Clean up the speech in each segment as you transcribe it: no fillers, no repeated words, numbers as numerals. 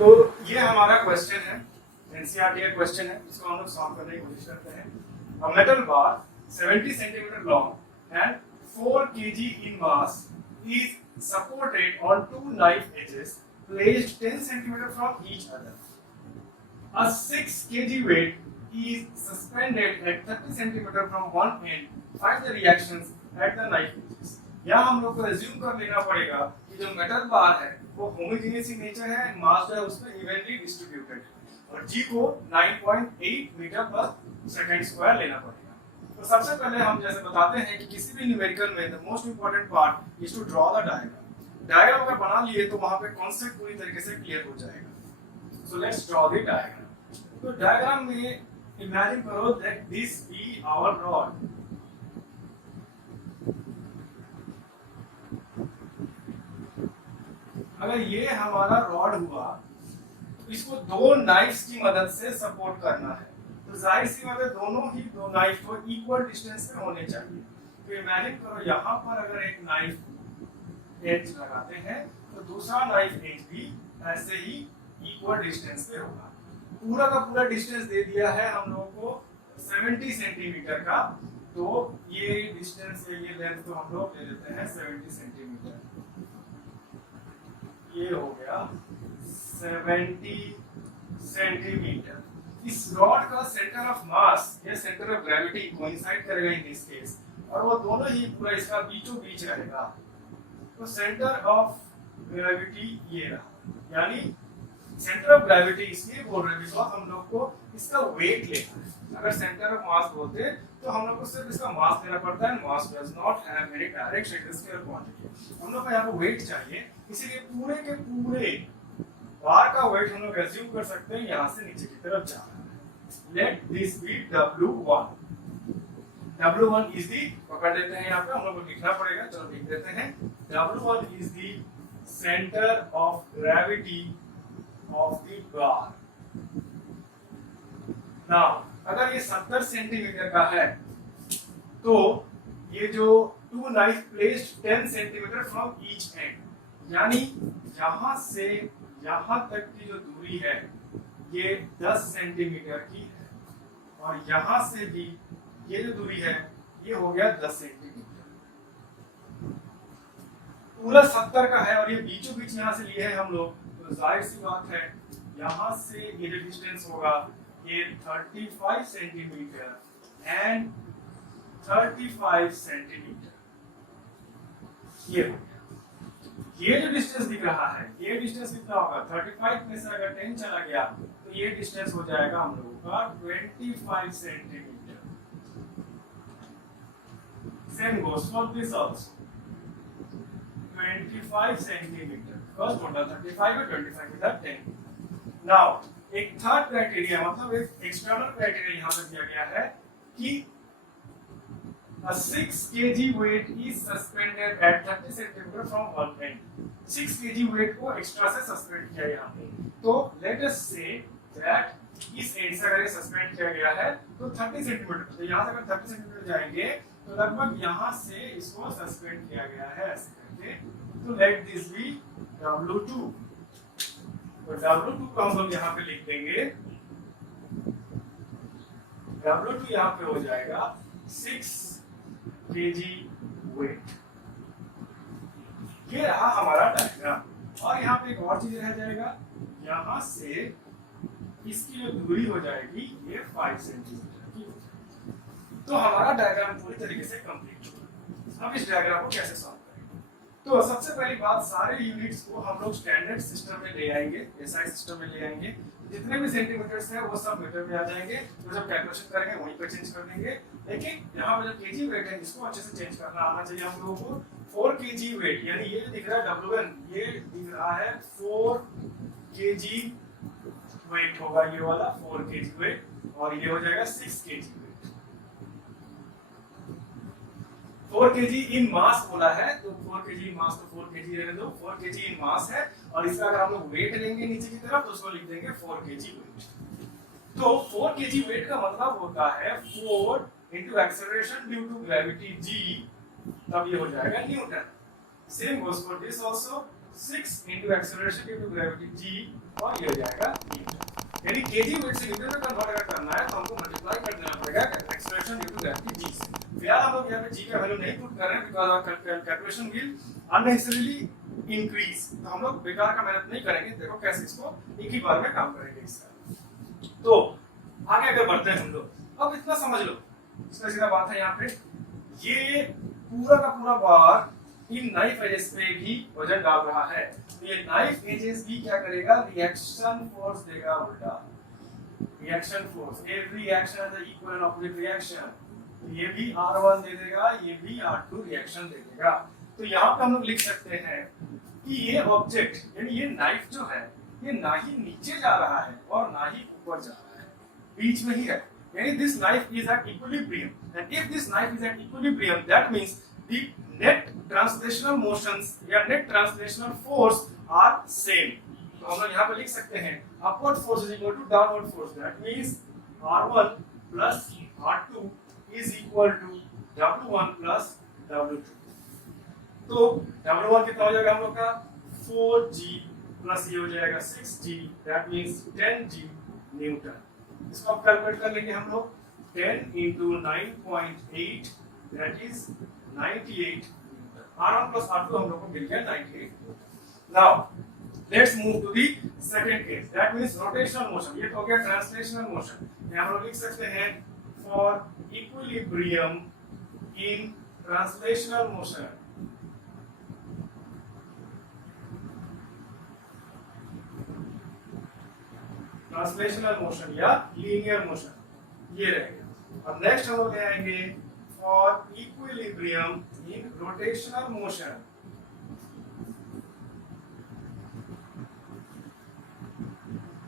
तो ये हमारा क्वेश्चन है, एनसीईआरटी का क्वेश्चन है, इसको हम लोग सॉल्व करने की कोशिश करते हैं। A metal bar 70 centimeter long and 4 kg in mass is supported on two knife edges placed 10 centimeter from each other. A 6 kg weight is suspended at 30 centimeter from one end. Find the reactions at the knife edges. यहाँ हम लोग को assume कर लेना पड़ेगा कि जो metal bar है वो होमोजेनियस इन नेचर है, मास जो है उसमें इवनली डिस्ट्रीब्यूटेड है और g को 9.8 मीटर पर सेकंड स्क्वायर लेना पड़ेगा। तो सबसे पहले हम जैसे बताते हैं कि किसी भी न्यूमेरिकल में the most important part is to draw the diagram. Diagram अगर बना लिए तो वहां पे कॉन्सेप्ट पूरी तरीके से क्लियर हो जाएगा। So let's draw the diagram. तो डायग्राम में इमेजिन करो that this be our rod. अगर ये हमारा रॉड हुआ तो इसको दो नाइफ्स की मदद से सपोर्ट करना है, तो जाहिर सी बात है दोनों ही दो नाइफ को इक्वल डिस्टेंस पे होने चाहिए। तो इमेजिन करो यहाँ पर अगर एक नाइफ एज लगाते हैं तो दूसरा नाइफ एज भी ऐसे ही इक्वल डिस्टेंस पे होगा। पूरा का पूरा डिस्टेंस दे दिया है हम लोगों को 70 सेंटीमीटर का, तो ये डिस्टेंस ये लेंथ तो हम लोग ले लेते हैं 70 सेंटीमीटर। ये हो गया 70 सेंटीमीटर। इस रॉड का सेंटर ऑफ मास या सेंटर ऑफ ग्रेविटी कोइंसाइड करेगा इन दिस केस, और वो दोनों ही पूरा इसका बीचों बीच रहेगा। तो सेंटर ऑफ ग्रेविटी ये रहा, यानी सेंटर ऑफ ग्रेविटी इसलिए बोल रहे हैं बिकॉज हम लोग को इसका वेट लेना है। अगर सेंटर ऑफ मास बोलते तो हम लोग को सिर्फ इसका मास लेना पड़ता है। Mass does not have any direct scalar quantity. हम लोग को यहाँ पे वेट चाहिए, इसीलिए पूरे के पूरे बार का वेट हम लोग एज्यूम कर सकते हैं यहाँ से नीचे की तरफ जा रहा है। Let this be W1। W1 is the, पकड़ लेते हैं यहाँ पे, हम लोग को लिखना पड़ेगा, चलो लिख देते हैं। W1 is the centre of gravity of the bar. Now अगर ये 70 सेंटीमीटर का है तो ये जो two knife placed 10 centimetre from each end, यानी यहां से यहां तक की जो दूरी है ये 10 सेंटीमीटर की है, और यहां से भी ये जो दूरी है ये हो गया 10 सेंटीमीटर। पूरा 70 का है और ये बीचों बीच यहां से लिए हैं हम लोग, तो जाहिर सी बात है यहां से ये जो डिस्टेंस होगा ये 35 सेंटीमीटर एंड 35 सेंटीमीटर ये हो गया। ये जो डिस्टेंस दिख रहा है ये डिस्टेंस कितना होगा? 35 में से अगर 10 चला गया तो ये डिस्टेंस हो जाएगा हम लोगों का 25 centimetre. Same goes for this also 25 centimetre, first total 35 और 25 विद 10। नाउ एक थर्ड क्राइटेरिया, मतलब एक एक्सटर्नल क्राइटेरिया यहाँ पे दिया गया है कि a 6 kg weight is suspended at 30 centimeter from one end। 6 kg weight को एक्स्ट्रा से सस्पेंड किया यहाँ पे, तो let us say that इस एंड से अगर सस्पेंड किया गया है तो 30 सेंटीमीटर, तो यहाँ से अगर 30 सेंटीमीटर जाएंगे तो लगभग यहाँ से इसको सस्पेंड किया गया है ऐसे करके। तो let this be W2। तो W2 को हम लोग यहाँ पे लिख देंगे, W2 यहाँ पे हो जाएगा 6 kg weight। ये रहा हमारा डायग्राम, और यहाँ पे एक और चीज रह जाएगा, यहाँ से इसकी जो दूरी हो जाएगी ये 5 सेंटीमीटर की हो जाएगी। तो हमारा डायग्राम पूरी तरीके से कंप्लीट होगा। अब इस डायग्राम को कैसे सॉल्व करेंगे? तो सबसे पहली बात, सारे यूनिट्स को हम लोग स्टैंडर्ड सिस्टम में ले आएंगे, एसआई सिस्टम में ले आएंगे। जितने भी सेंटीमीटर्स है वो सब मीटर में आ जाएंगे, तो जब कैलकुलेशन करेंगे वहीं पे चेंज कर देंगे। लेकिन यहाँ पे जो केजी वेट है इसको अच्छे से चेंज करना आना चाहिए हम लोगों को। 4 kg वेट, यानी ये जो दिख रहा है W1, ये दिख रहा है 4 kg वेट होगा, ये वाला 4 kg वेट, और ये हो जाएगा 6 kg वेट। 4 kg इन मास बोला है, तो 4 kg इन मास, तो 4 kg रहने दो, 4 kg इन मास है, और इसका अगर हम लोग वेट लेंगे नीचे की तरफ तो उसको लिख देंगे 4 kg वेट। तो 4 kg वेट का मतलब होता है 4 into acceleration due to gravity g, तब ये हो जाएगा Newton. Same goes for this also, 6 into acceleration due to gravity g और ये हो जाएगा न्यूटन। यानी केजी वेट से न्यूटन में कन्वर्ट अगर करना है तो हमको मल्टीप्लाई कर देना पड़ेगा acceleration due to gravity G से। फिलहाल हम लोग यहाँ पे जी का वैल्यू नहीं पुट कर रहे हैं because our calculation will unnecessarily increase, तो हम लोग बेकार का मेहनत नहीं करेंगे। देखो कैसे इसको एक ही बार में काम करेंगे इसका। तो आगे अगर बढ़ते हैं हम लोग, अब इतना समझ लो, इसका सीधा बात है यहाँ पे, ये पूरा का पूरा बार इन नाइफ एजेस पे भी वजन डाल रहा है, तो ये नाइफ एजेस भी क्या करेगा, रिएक्शन फोर्स देगा उल्टा, reaction force. Every reaction has equal and opposite reaction, ये भी R1 दे देगा, ये भी R2 रिएक्शन दे देगा। तो यहाँ पे हम लोग लिख सकते हैं कि ये ऑब्जेक्ट यानी ये नाइफ जो है ये ना ही नीचे जा रहा है और ना ही ऊपर जा रहा है, बीच में ही है। यानी this knife is at equilibrium, and if this knife is at equilibrium that means the net translational motions या net translational force are same. तो हम लोग यहाँ पे लिख सकते हैं upward force is equal to downward force, that means R1 plus R2 is equal to W1 plus W2। तो W1 कितना हो जाएगा हम लोग का 4G प्लस ये हो जाएगा 6G, that means 10G Newton. इसको अब कैलकुलेट कर लेंगे हम लोग, 10 into 9.8 that is 98 newton. R1 plus R2 हम लोग को मिल गया 98। Now let's move to the second case, that means rotational motion. ये तो हो गया ट्रांसलेशनल मोशन। यहाँ हम लोग लिख सकते हैं for equilibrium in translational motion, translational motion या लीनियर मोशन, ये रहेगा। अब नेक्स्ट हम लोग ले आएंगे for equilibrium in rotational motion.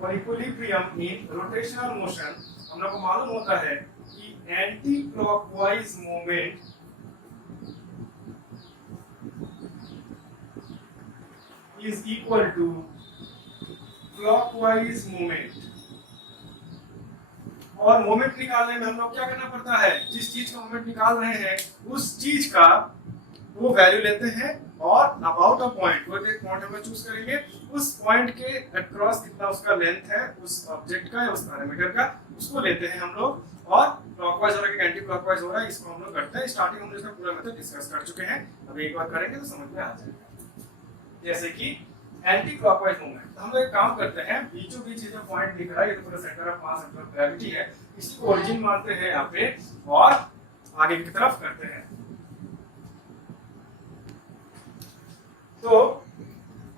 For equilibrium in rotational motion हम लोग को मालूम होता है कि anticlockwise movement is equal to clockwise movement. और मोमेंट निकालने में हम लोग क्या करना पड़ता है, जिस चीज का मोमेंट निकाल रहे हैं उस चीज का वो वैल्यू लेते हैं और अबाउट अ पॉइंट, वो एक पॉइंट हम चूज करेंगे, उस पॉइंट के अक्रॉस कितना उसका लेंथ है उस ऑब्जेक्ट का या उस पैरामीटर का, उसको लेते हैं हम लोग। और क्लॉकवाइज हो रहा है कि एंटी क्लॉकवाइज हो रहा है, इसको हम लोग करते हैं। स्टार्टिंग हम इसका पूरा मेथड डिस्कस कर चुके हैं, अब एक बार करेंगे तो समझ में आ जाएगा। जैसे कि एंटी क्लॉकवाइज मूवमेंट, हम लोग एक काम करते हैं, बीचों बीच जो पॉइंट दिख रहा है ये तो पूरा centre of mass centre of gravity है, इसी को ओरिजिन मानते हैं यहाँ पे और आगे की तरफ करते हैं। तो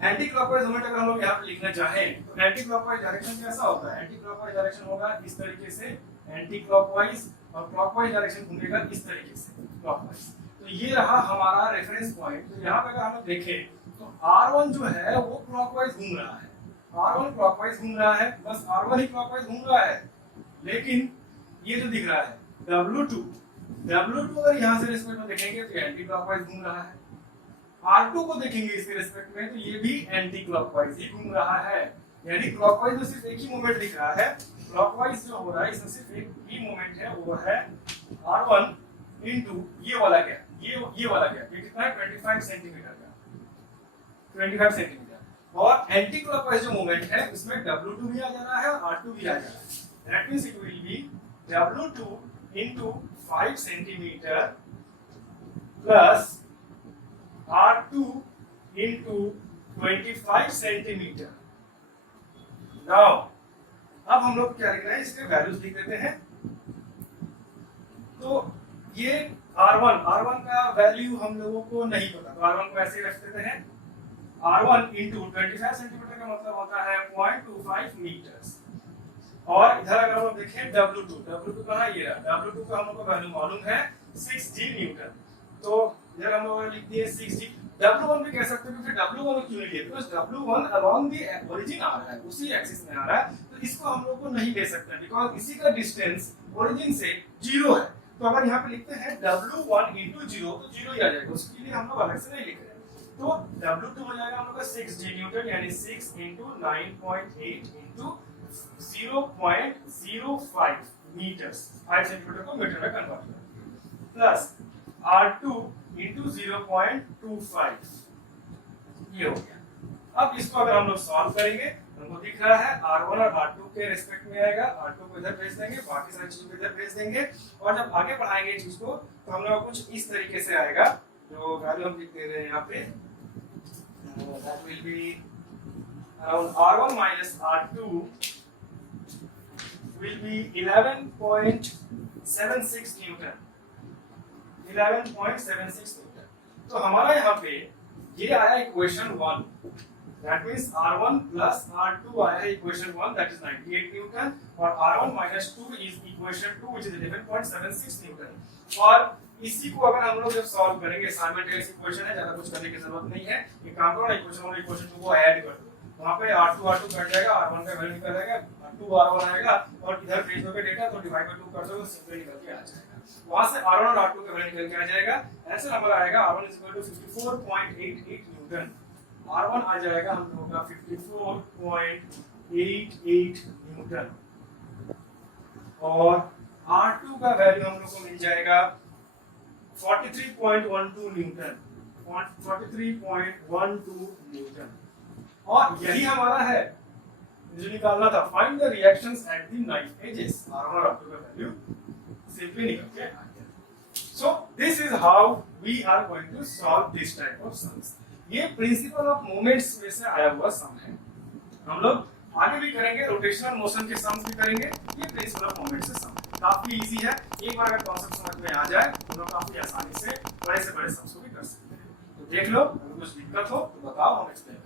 एंटी क्लॉकवाइज मूवमेंट अगर हम लोग यहाँ पे लिखना चाहें तो एंटी क्लॉकवाइज डायरेक्शन कैसा होता है, एंटी क्लॉकवाइज डायरेक्शन होगा इस तरीके से एंटी क्लॉकवाइज, और क्लॉकवाइज डायरेक्शन घूमेगा इस तरीके से क्लॉकवाइज। तो ये रहा हमारा रेफरेंस पॉइंट। तो यहाँ पे अगर हम देखें तो R1 जो है वो क्लॉकवाइज घूम रहा है, R1 क्लॉकवाइज घूम रहा है, बस R1 ही क्लॉकवाइज घूम रहा है। लेकिन ये जो दिख रहा है W2 अगर यहाँ से रिस्पेक्ट में देखेंगे तो एंटी क्लॉकवाइज घूम रहा है। R2 को देखेंगे इसके रिस्पेक्ट में तो ये भी एंटी क्लॉकवाइज ही घूम रहा है। यानी क्लॉकवाइज में सिर्फ एक ही मूवमेंट दिख रहा है, क्लॉकवाइज जो हो रहा है इसमें सिर्फ एक ही मूवमेंट है, वो है R1 इनटू ये वाला गैप, ये वाला गैप, ये कितना है 25 सेंटीमीटर का, 25 सेंटीमीटर। और एंटी क्लॉकवाइज जो मूवमेंट है उसमें W2 भी आ जा रहा है और R2 भी आ जा रहा है। That means it will be W2 into 5 centimetre plus R2 into 25 centimetre. Now अब हम लोग क्या लिख रहे हैं, इसके वैल्यूज लिख देते हैं। तो ये R1 का वैल्यू हम लोगों को नहीं पता, तो R1 को ऐसे रख देते हैं। R1 into 25 सेंटीमीटर का मतलब होता है 0.25 मीटर्स। और इधर अगर हम लोग देखें W2 कहाँ ये रहा, W2 का हम लोग को वैल्यू मालूम है 6G न्यूटन। तो इधर हम लोग लिख दिए 6G। W1 भी कह सकते हैं, फिर W1 क्यों नहीं लिए, because W1 along the origin आ रहा है, उसी एक्सिस में आ रहा है, तो इसको हम लोग को नहीं ले सकते बिकॉज़ इसी का डिस्टेंस ओरिजिन से 0 है। तो अगर यहाँ पे लिखते हैं W1 into 0 तो 0 ही आ जाएगा, उसके लिए हम लोग अलग से नहीं लिख रहे हैं। तो W2 हो जाएगा हम लोग का 6G न्यूटन, यानी 6 into 9.8 into 0.05 मीटर्स, 5 सेंटीमीटर को मीटर में कन्वर्ट करें, प्लस R2 into 0.25, ये हो गया। अब इसको अगर हम लोग सॉल्व करेंगे, हमको दिख रहा है R1 और R2 के रिस्पेक्ट में आएगा, R2 को इधर भेज देंगे, बाकी सारी चीजों को इधर भेज देंगे, और जब आगे बढ़ाएंगे इस चीज को तो हम लोग कुछ इस तरीके से आएगा, जो वैल्यू हम लिख दे रहे हैं यहाँ पे, that will be around R1 minus R2 will be 11.76 Newton, 11.76 Newton. तो हमारा यहाँ पे ये आया equation 1, that means R1 plus R2 आया है इक्वेशन 1, that is 98 न्यूटन, और R1 minus 2 is equation 2 which is 11.76 Newton. और इसी को अगर हम लोग जब सॉल्व करेंगे, साइमल्टेनियस इक्वेशन है, ज्यादा कुछ करने की जरूरत नहीं है, एक काम करो ना, इक्वेशन 1 और इक्वेशन 2 को ऐड कर दो, वहां पे R2 कट जाएगा, R1 का वैल्यू निकल जाएगा, R2 R1 आएगा, और इधर भेज दोगे डेटा तो डिवाइड बाय 2 कर दोगे, सिंपल निकल के आ जाएगा, वहां से R1 और R2 का वैल्यू निकल के आ जाएगा। आंसर हमारा आएगा R1 54.88 न्यूटन, R1 आ जाएगा हम लोगों का 54.88 न्यूटन, और R2 का वैल्यू हम लोग को मिल जाएगा 43.12 न्यूटन, 43.12 न्यूटन। और यही हमारा है जो निकालना था, find the reactions at the knife edges, R1 और R2 का वैल्यू सिंपली निकल के आ गया। So this is how we are going to solve this type of sums. ये प्रिंसिपल ऑफ मोमेंट्स में से आया हुआ सम है, हम लोग आगे भी करेंगे, रोटेशनल मोशन के सम्स भी करेंगे, ये प्रिंसिपल ऑफ मोमेंट्स से सम काफी इजी है, एक बार अगर कॉन्सेप्ट समझ में आ जाए तो लोग काफी आसानी से बड़े सम्स को भी कर सकते हैं। तो देख लो, अगर कुछ दिक्कत हो तो बताओ, हम एक्सप्लेन